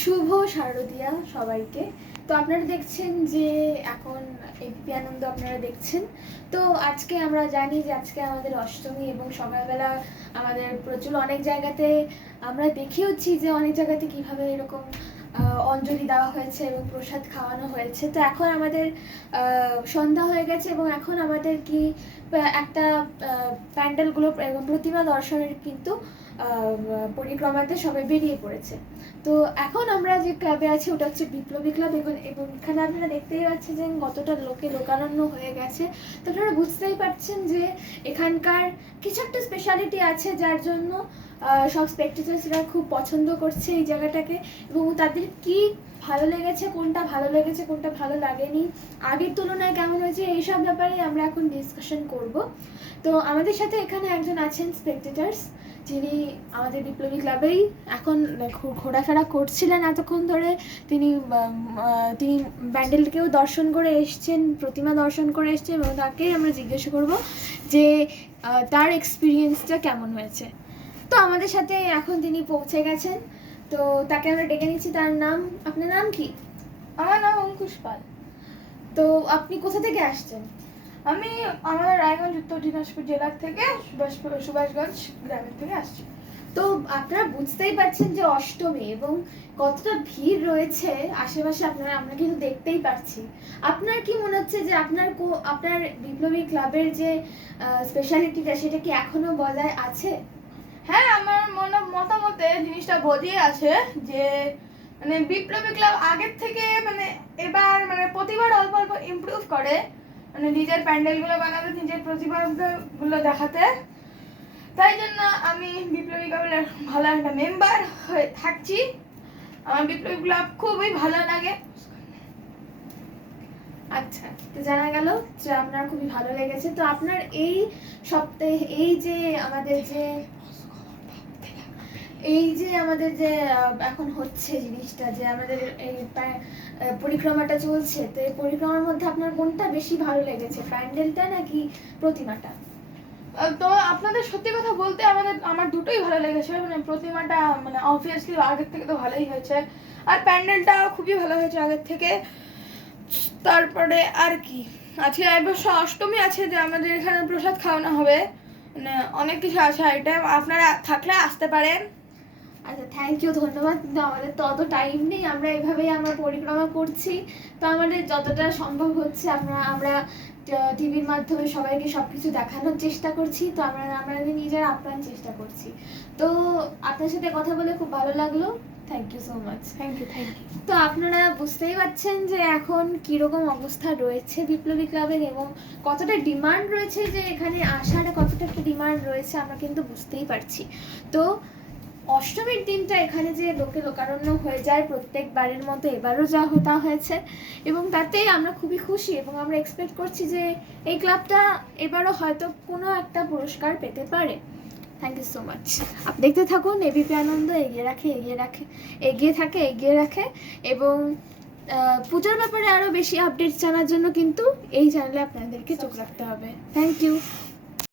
শুভ শারদিয়া সবাইকে। তো আপনারা দেখছেন যে এখন এবিপি আনন্দ আপনারা দেখছেন। তো আজকে আমরা জানি যে আজকে আমাদের অষ্টমী এবং সকালবেলা আমাদের প্রচুর অনেক জায়গাতে আমরা দেখেওছি যে অনেক জায়গাতে কিভাবে এরকম অঞ্জলি দেওয়া হয়েছে এবং প্রসাদ খাওয়ানো হয়েছে। তো এখন আমাদের সন্ধ্যা হয়ে গেছে এবং এখন আমাদের কি একটা প্যান্ডেলগুলো এবং প্রতিমা দর্শনের কিন্তু পরিক্রমাতে সবাই বেরিয়ে পড়েছে। তো এখন আমরা যে ক্লাবে আছি ওটা হচ্ছে বিপ্লবী ক্লাব এবং এখানে আপনারা দেখতেই পাচ্ছেন যে কতটা লোকারণ্য হয়ে গেছে। তো আপনারা বুঝতেই পারছেন যে এখানকার কিছু একটা স্পেশালিটি আছে যার জন্য সব স্পেকটেটার্সরা খুব পছন্দ করছে এই জায়গাটাকে এবং তাদের কি ভালো লেগেছে, কোনটা ভালো লেগেছে, কোনটা ভালো লাগেনি, আগের তুলনায় কেমন হয়েছে, এইসব ব্যাপারে আমরা এখন ডিসকাশন করব। তো আমাদের সাথে এখানে একজন আছেন স্পেকটেটার্স, যিনি আমাদের বিপ্লবী ক্লাবেই এখন ঘোরাফেরা করছিলেন এতক্ষণ ধরে। তিনি ব্যান্ডেলকেও দর্শন করে এসছেন, প্রতিমা দর্শন করে এসছেন এবং তাকেই আমরা জিজ্ঞাসা করব যে তার এক্সপিরিয়েন্সটা কেমন হয়েছে। তো আমাদের সাথে এখন তিনি পৌঁছে গেছেন, তো তাকে আমরা ডেকে নিচ্ছি। তার নাম, আপনার নাম কি? আমার নাম অঙ্কুশ পাল। তো আপনি কোথা থেকে আসছেন? আমি আমাদের রায়গঞ্জ উত্তর দিনাজপুর জেলার থেকে সুভাষগঞ্জ গ্রামের থেকে আসছি। তো আপনারা বুঝতেই পারছেন যে অষ্টমী এবং কতটা ভিড় রয়েছে আশেপাশে, আমরা কিন্তু দেখতেই পাচ্ছি। আপনার কি মনে হচ্ছে যে আপনার বিপ্লবী ক্লাবের যে স্পেশালিটিটা সেটা কি এখনো বজায় আছে? হ্যাঁ, আমার মতামতে জিনিসটা বজিয়ে আছে যে মানে বিপ্লবী ক্লাব আগের থেকে এবার প্রতিবার অল্প অল্প ইমপ্রুভ করে, নিজের প্যান্ডেলগুলো বানাতে, নিজের প্রতিভাগুলো দেখাতে। তাই জন্য আমি বিপ্লবী ক্লাবের ভালো একটা মেম্বার হয়ে থাকছি। আমার বিপ্লবী ক্লাব খুবই ভালো লাগে। আচ্ছা, তো জানা গেল যে আপনার খুবই ভালো লেগেছে। তো আপনার এই সপ্তাহে এই যে আমাদের যে এখন হচ্ছে জিনিসটা, যে আমাদের এই পরিক্রমাটা চলছে, তো এই পরিক্রমার মধ্যে আপনার কোনটা বেশি ভালো লেগেছে, প্যান্ডেলটা নাকি প্রতিমাটা? তো আপনাদের সত্যি কথা বলতে আমার দুটোই ভালো লেগেছে। প্রতিমাটা অবভিয়াসলি আগের থেকে তো ভালোই হয়েছে, আর প্যান্ডেলটা খুবই ভালো হয়েছে আগের থেকে। তারপরে আর কি, আজকে অবশ্য অষ্টমী আছে, যে আমাদের এখানে প্রসাদ খাওয়ানো হবে, অনেক কিছু আছে। এটা আপনারা থাকলে আসতে পারেন। আচ্ছা, থ্যাংক ইউ, ধন্যবাদ। কিন্তু আমাদের তো অত টাইম নেই, আমরা এভাবেই আমরা পরিক্রমা করছি। তো আমাদের যতটা সম্ভব হচ্ছে আমরা টিভির মাধ্যমে সবাইকে সব কিছু দেখানোর চেষ্টা করছি। তো আমাদের নিজেরা আপ্রাণ চেষ্টা করছি। তো আপনার সাথে কথা বলে খুব ভালো লাগলো। Thank you so much. Thank you. তো আপনারা বুঝতেই পারছেন যে এখন কীরকম অবস্থা রয়েছে বিপ্লবী ক্লাবের এবং কতটা ডিমান্ড রয়েছে, যে এখানে আসার কতটা একটা ডিমান্ড রয়েছে আমরা কিন্তু বুঝতেই পারছি। তো অষ্টমীর দিনটা এখানে যে লোকারণ্য হয়ে যায় প্রত্যেকবারের মতো এবারও যা হতা হয়েছে এবং তাতেই আমরা খুবই খুশি এবং আমরা এক্সপেক্ট করছি যে এই ক্লাবটা এবারও হয়তো কোনো একটা পুরস্কার পেতে পারে। Thank you so much. আপনি দেখতে থাকুন, এবিপি আনন্দ এগিয়ে রাখে এবং পূজার ব্যাপারে আরও বেশি আপডেটস জানার জন্য কিন্তু এই চ্যানেলে আপনাদেরকে চোখ রাখতে হবে। Thank you.